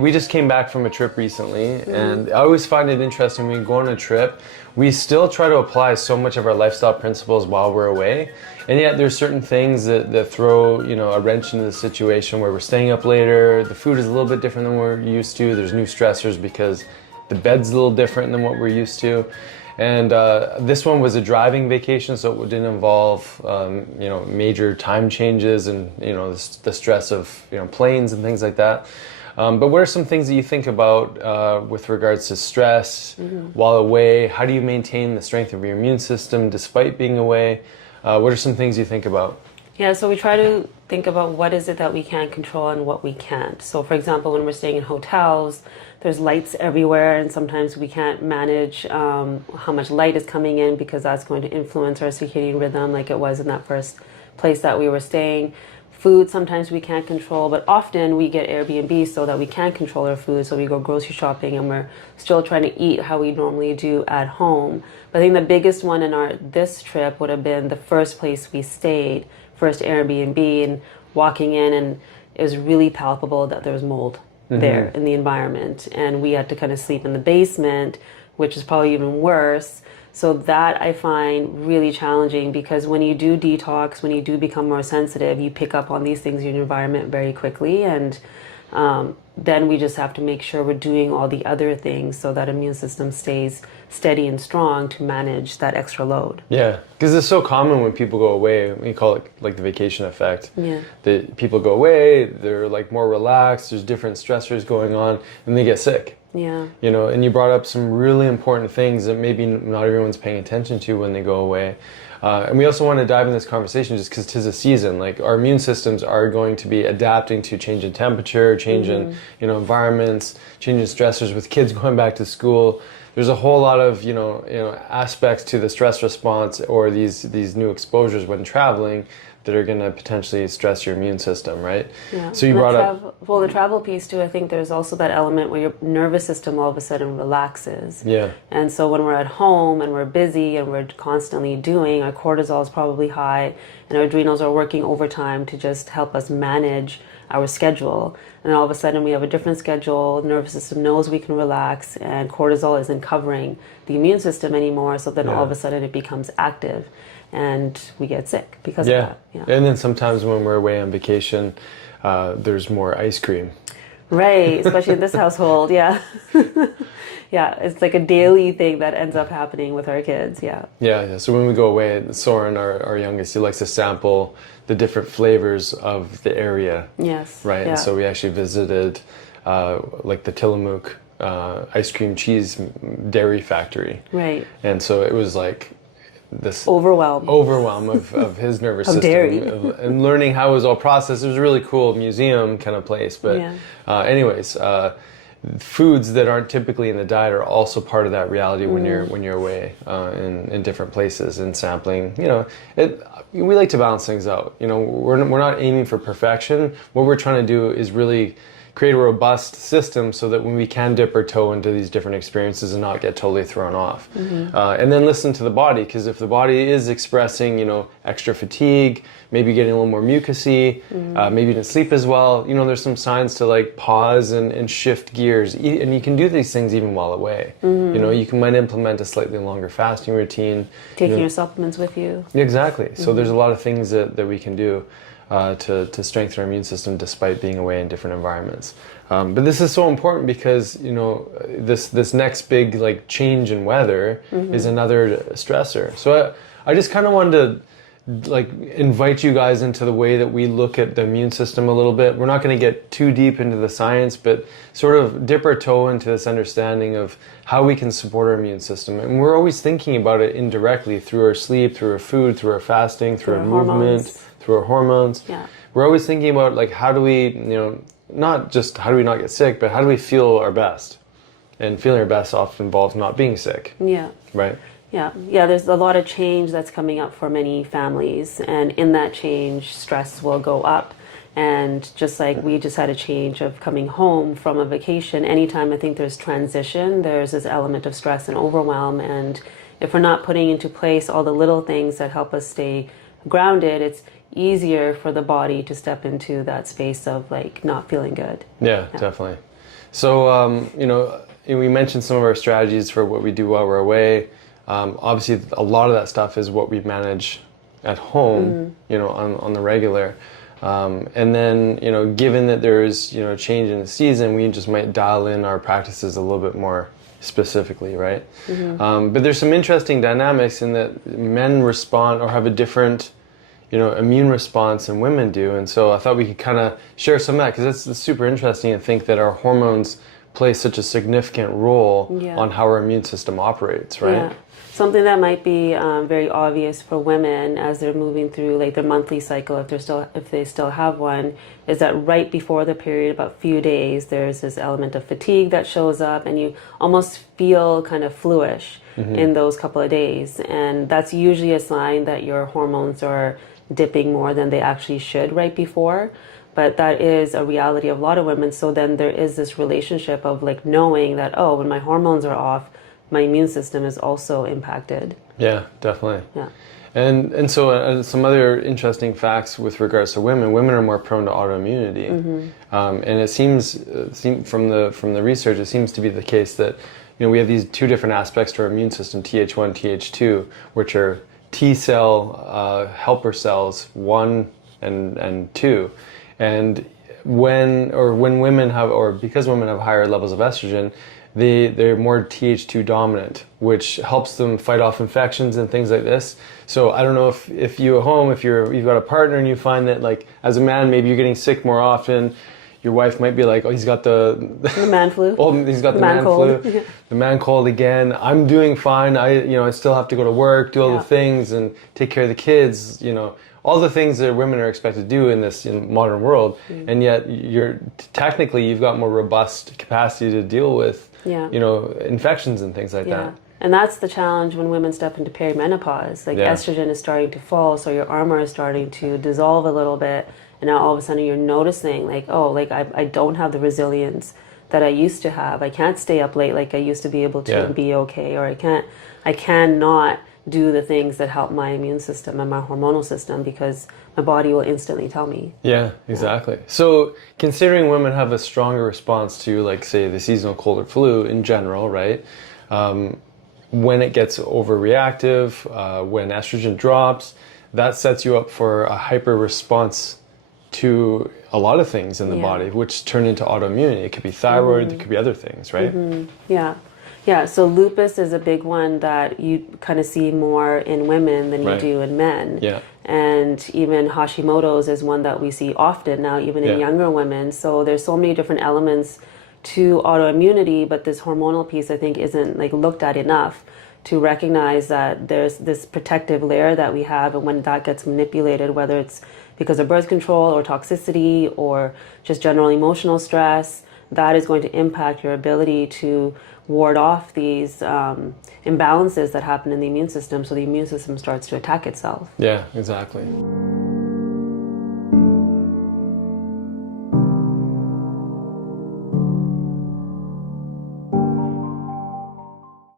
We just came back from a trip recently, and I always find it interesting when we go on a trip, we still try to apply so much of our lifestyle principles while we're away, and yet there's certain things that throw, a wrench into the situation where we're staying up later, the food is a little bit different than we're used to, there's new stressors because the bed's a little different than what we're used to. And this one was a driving vacation, so it didn't involve, major time changes and, the stress of, planes and things like that. But what are some things that you think about with regards to stress while away? How do you maintain the strength of your immune system despite being away? What are some things you think about? Yeah, so we try to think about what is it that we can control and what we can't. So for example, when we're staying in hotels, there's lights everywhere, and sometimes we can't manage how much light is coming in because that's going to influence our circadian rhythm like it was in that first place that we were staying. Food, sometimes we can't control, but often we get Airbnb so that we can control our food. So we go grocery shopping and we're still trying to eat how we normally do at home. But I think the biggest one in this trip would have been the first place we stayed, first Airbnb, and walking in, and it was really palpable that there was mold there in the environment. And we had to kind of sleep in the basement, which is probably even worse. So that I find really challenging, because when you do detox, when you do become more sensitive, you pick up on these things in your environment very quickly. And then we just have to make sure we're doing all the other things so that immune system stays steady and strong to manage that extra load. Yeah, because it's so common when people go away, we call it like the vacation effect. Yeah. That people go away, they're like more relaxed, there's different stressors going on, and they get sick. Yeah. And you brought up some really important things that maybe not everyone's paying attention to when they go away. And we also want to dive in this conversation just because 'tis a season. Like, our immune systems are going to be adapting to change in temperature, change in, environments, change in stressors with kids going back to school. There's a whole lot of, aspects to the stress response or these new exposures when traveling that are going to potentially stress your immune system, right? Yeah. So you brought up... Well, the travel piece too, I think there's also that element where your nervous system all of a sudden relaxes. Yeah. And so when we're at home and we're busy and we're constantly doing, our cortisol is probably high and our adrenals are working overtime to just help us manage our schedule. And all of a sudden we have a different schedule, the nervous system knows we can relax, and cortisol isn't covering the immune system anymore, so then all of a sudden it becomes active. And we get sick because of that. Yeah. And then sometimes when we're away on vacation, there's more ice cream. Right, especially in this household, yeah. Yeah, it's like a daily thing that ends up happening with our kids, yeah. Yeah. So when we go away, Soren, our youngest, he likes to sample the different flavors of the area. Yes. Right, yeah. and so we actually visited like the Tillamook ice cream cheese dairy factory. Right. And so it was like this overwhelm of his nervous of system dairy. And learning how it was all processed. It was a really cool museum kind of place. But anyways, foods that aren't typically in the diet are also part of that reality when you're away in different places and sampling. We like to balance things out. We're not aiming for perfection. What we're trying to do is really create a robust system so that when we can dip our toe into these different experiences and not get totally thrown off. And then listen to the body, because if the body is expressing, extra fatigue, maybe getting a little more mucousy, maybe you didn't sleep as well, there's some signs to like pause and shift gears. And you can do these things even while away. Might implement a slightly longer fasting routine. Taking your supplements with you. Exactly. So there's a lot of things that we can do to strengthen our immune system despite being away in different environments. But this is so important because, this next big like change in weather is another stressor. So I just kind of wanted to like invite you guys into the way that we look at the immune system a little bit. We're not going to get too deep into the science, but sort of dip our toe into this understanding of how we can support our immune system. And we're always thinking about it indirectly through our sleep, through our food, through our fasting, through our movement, through our hormones. Yeah. We're always thinking about like how do we, not just how do we not get sick, but how do we feel our best? And feeling our best often involves not being sick. Yeah. Right? Yeah, there's a lot of change that's coming up for many families, and in that change, stress will go up. And just like we just had a change of coming home from a vacation, anytime I think there's transition, there's this element of stress and overwhelm. And if we're not putting into place all the little things that help us stay grounded, it's easier for the body to step into that space of like not feeling good. Yeah. Definitely. So, we mentioned some of our strategies for what we do while we're away. Obviously, a lot of that stuff is what we manage at home, on the regular. And then, given that there's, a change in the season, we just might dial in our practices a little bit more specifically, right? But there's some interesting dynamics in that men respond or have a different, immune response than women do. And so I thought we could kind of share some of that, because that's super interesting to think that our hormones play such a significant role on how our immune system operates, right? Yeah. Something that might be very obvious for women as they're moving through like their monthly cycle, if they still have one, is that right before the period, about a few days, there's this element of fatigue that shows up, and you almost feel kind of fluish in those couple of days, and that's usually a sign that your hormones are dipping more than they actually should right before. But that is a reality of a lot of women. So then there is this relationship of like knowing that, oh, when my hormones are off, my immune system is also impacted. Yeah, definitely. Yeah. And so some other interesting facts with regards to women are more prone to autoimmunity. And it seems from the research, it seems to be the case that, we have these two different aspects to our immune system, Th1, Th2, which are T cell helper cells 1 and 2. And when women have, or because women have higher levels of estrogen, they're more Th2 dominant, which helps them fight off infections and things like this. So I don't know if you at home, if you've got a partner and you find that, like, as a man, maybe you're getting sick more often, your wife might be like, oh, he's got the man flu. Oh, he's got the man cold. flu, the man cold again. I'm doing fine. I still have to go to work, do all the things, and take care of the kids. All the things that women are expected to do in this modern world, and yet you've got more robust capacity to deal with infections and things like that. And that's the challenge when women step into perimenopause. Like estrogen is starting to fall, so your armor is starting to dissolve a little bit, and now all of a sudden you're noticing like, oh, like I don't have the resilience that I used to have. I can't stay up late like I used to be able to and be okay, or I cannot do the things that help my immune system and my hormonal system, because my body will instantly tell me. Yeah, exactly. So considering women have a stronger response to, like, say, the seasonal cold or flu in general, right? When it gets overreactive, when estrogen drops, that sets you up for a hyper response to a lot of things in the body, which turn into autoimmunity. It could be thyroid, there could be other things, right? Yeah, so lupus is a big one that you kind of see more in women than you do in men. Yeah. And even Hashimoto's is one that we see often now, even in younger women. So there's so many different elements to autoimmunity, but this hormonal piece, I think, isn't like looked at enough to recognize that there's this protective layer that we have, and when that gets manipulated, whether it's because of birth control or toxicity or just general emotional stress, that is going to impact your ability to ward off these imbalances that happen in the immune system, so the immune system starts to attack itself. Yeah, exactly.